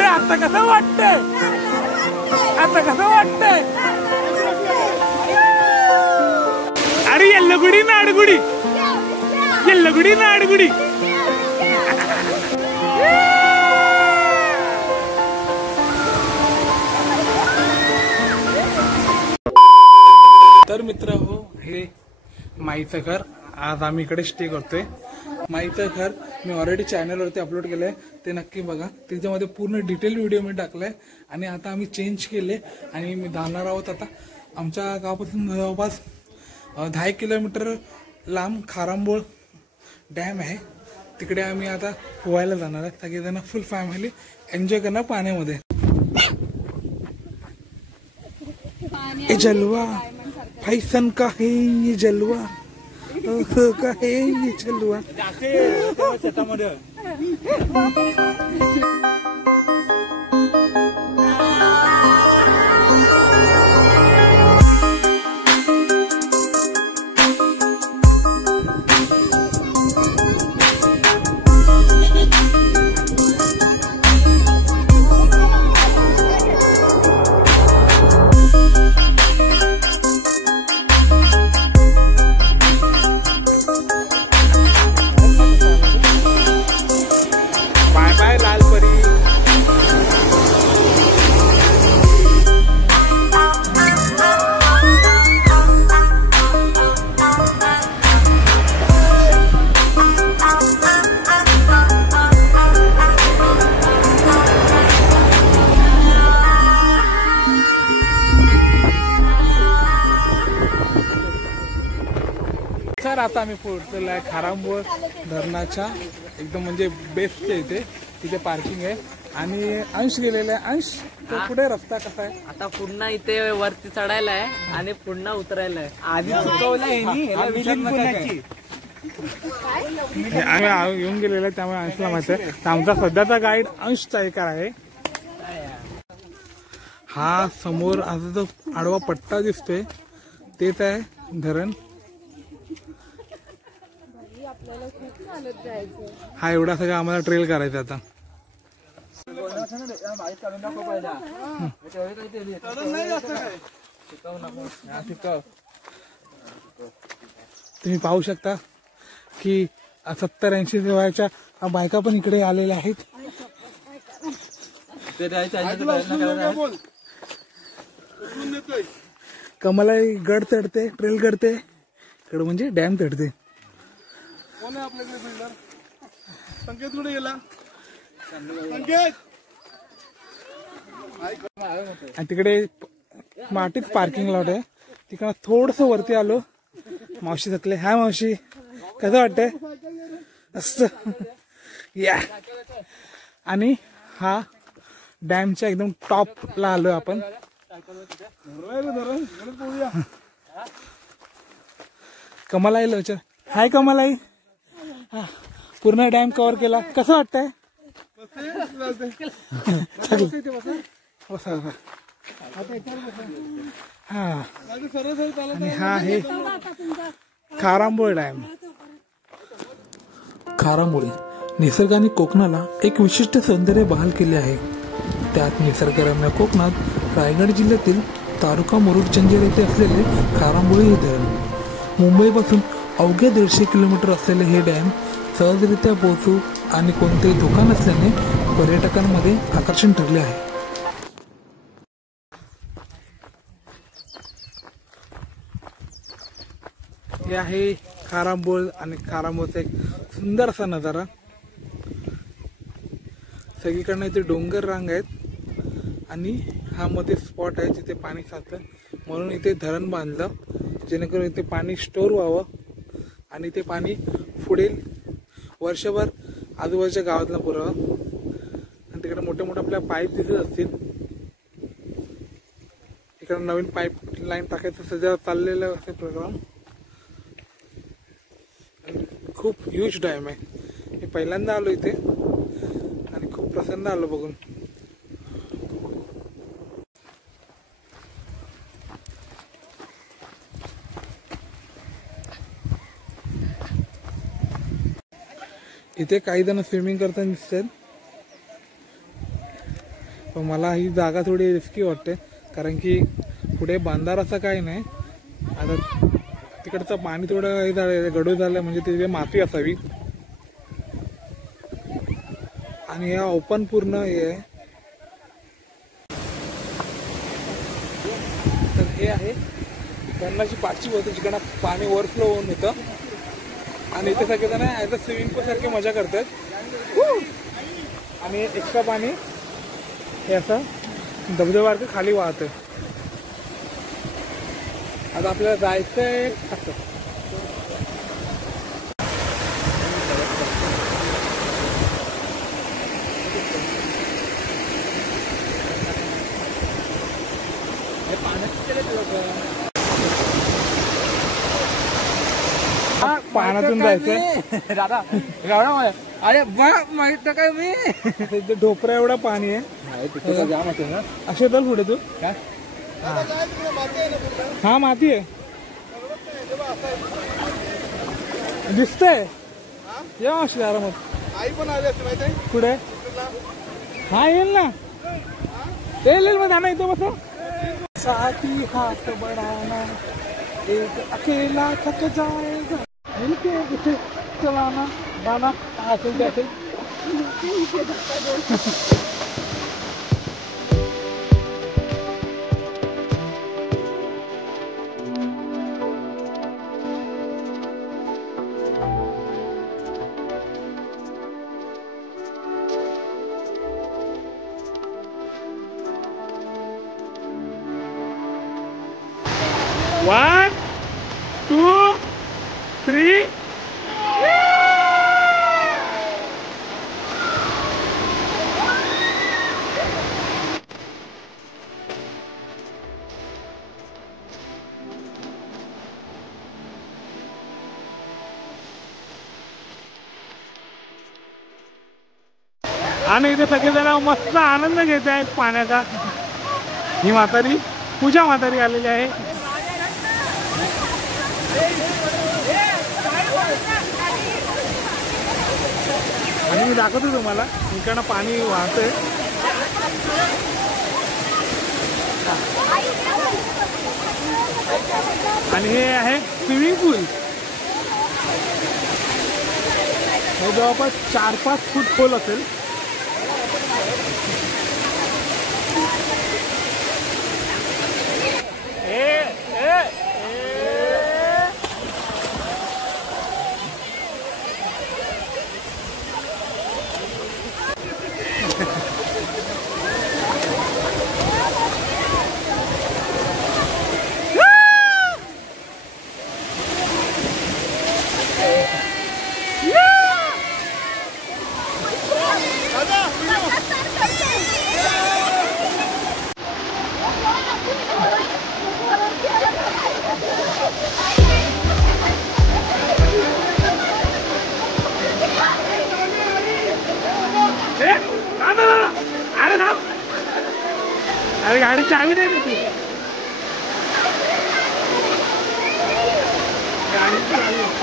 अरे आता कसं वाटतंय, आता कसं वाटतंय? अरे येल्लगुडी नाडगुडी, येल्लगुडी नाडगुडी. तर मित्र हो, हे माईचं घर. आज आम्ही इकडे स्टे करतोय. माईचं घर मी ऑलरेडी चॅनलवरती अपलोड केलंय, ते नक्की बघा. त्याच्यामध्ये पूर्ण डिटेल व्हिडिओ मी टाकलाय. आणि आता आम्ही चेंज केले आणि मी जाणार आहोत आता आमच्या गावापासून जवळपास 10 किलोमीटर लांब खारांबोळ डॅम आहे, तिकडे आम्ही आता पोहायला जाणार आहे. सगळेजण फुल फॅमिली एन्जॉय करणार पाण्यामध्ये. ये जलवा फैसन का है, ये जलवा का है, ये जलवा. आता आम्ही पोहोचलेलो आहे खारांबोळ धरणाच्या एकदम म्हणजे बेस्टच्या इथे. तिथे पार्किंग आहे आणि अंश गेलेला आहे. अंश पुढे रस्ता कसा आहे? आता पुन्हा इथे वरती चढायला आहे आणि पुन्हा उतरायला आहे. आधी चुकवलंय आम्ही येऊन गेलेलो आहे, त्यामुळे अंशला माहिती आहे. आमचा सध्याचा गाईड अंश चायकर आहे. हा समोर आता जो आडवा पट्टा दिसतोय तेच आहे धरण. हा एवढा सगळं आम्हाला ट्रेल करायचं आता. तुम्ही पाहू शकता की 70-80 वयाच्या बायका पण इकडे आलेल्या आहेत. कमलाई गड चढते, ट्रेल करते. गड म्हणजे डॅम चढते. संकेत कुठे गेला? संकेत. आणि तिकडे मातीत पार्किंग लॉट आहे, तिकडे थोडस वरती आलो. मावशी थकले. हाय मावशी, कसं वाटतंय? असं या. आणि हा डॅमच्या एकदम टॉपला आलो आपण. कमलाई विचार. हाय कमलाई. हा पूर्ण डॅम कव्हर केला. कसं वाटतंय? हा आणि हा आहे खारांबोळ डॅम. खारांबोळी निसर्गाने कोकणाला एक विशिष्ट सौंदर्य बहाल केले आहे. त्यात निसर्गरम्य कोकणात रायगड जिल्ह्यातील तालुका मुरुडजंजिरा येथे असलेले खारांबोळी हे धरण. मुंबईपासून अवघ्या 150 किलोमीटर असलेले हे डॅम सहजरित्या पोहोचू आणि कोणतेही धोका नसल्याने पर्यटकांमध्ये आकर्षण ठरले आहे. हे आहे खारांबोळ आणि खारांबोळचा एक सुंदर असा नजारा. सगळीकडनं इथे डोंगर रांग आहेत आणि हा मध्ये स्पॉट आहे जिथे पाणी साचतं, म्हणून इथे धरण बांधलं जेणेकरून इथे पाणी स्टोर व्हावं आणि ते पाणी पुढील वर्षभर आजूबाजूच्या गावातला पुरावं. आणि तिकडे मोठे मोठे आपल्या पाईप दिसत असतील. इकडे नवीन पाईप लाईन टाकायचं सध्या चाललेलं असे प्रोग्राम. खूप ह्यूज डॅम आहे. मी पहिल्यांदा आलो इथे आणि खूप प्रसन्न आलो बघून. इथे काही जण स्विमिंग करताना दिसतात. पण मला ही जागा थोडी रिस्की वाटते, कारण की पुढे बांधार असं काही नाही. आता तिकडचं पाणी थोडं हे झालं, गडूळ झालं, म्हणजे तिथे माती असावी. आणि या ओपन पूर्ण हे आहे. तर हे आहे धरणाची पाचवी होती, जिकडं पाणी ओव्हरफ्लो होऊन होतं. आणि इथे सगळेजण ॲज अ स्विमिंग पूल सारखे मजा करतात. आणि एक्स्ट्रा पाणी हे असं धबधब्यासारखं खाली वाहतं. आता आपल्याला जायचंय असं. पाण्यातून जायचंय दादा अरे बा माहित काय मी इथे ढोपरा एवढं पाणी आहे. जाम होते ना. असे दल पुढे तू काय हा माती आहे दिसतंय. या अशी आरामात. आई पण आली असते माहिती आहे. कुठे हा येईल ना, येईल मग जाणं इथं बस. साथी हाथ बढ़ाना एक अकेला थक जाएगा मिलके उसे चलाना गाना असेल ते असेल. One, 2, 3. आणि इथे सगळेजण मस्त आनंद घेत आहेत पाण्याचा. ही म्हातारी पूजा म्हातारी आलेली आहे. आणि मी दाखवतो तुम्हाला इकडनं पाणी वाहतंय. आणि हे आहे स्विमिंग पूल. हे जवळपास 4-5 फूट खोल असेल. अरे गाडी चावी नाही देते. गाडी चावी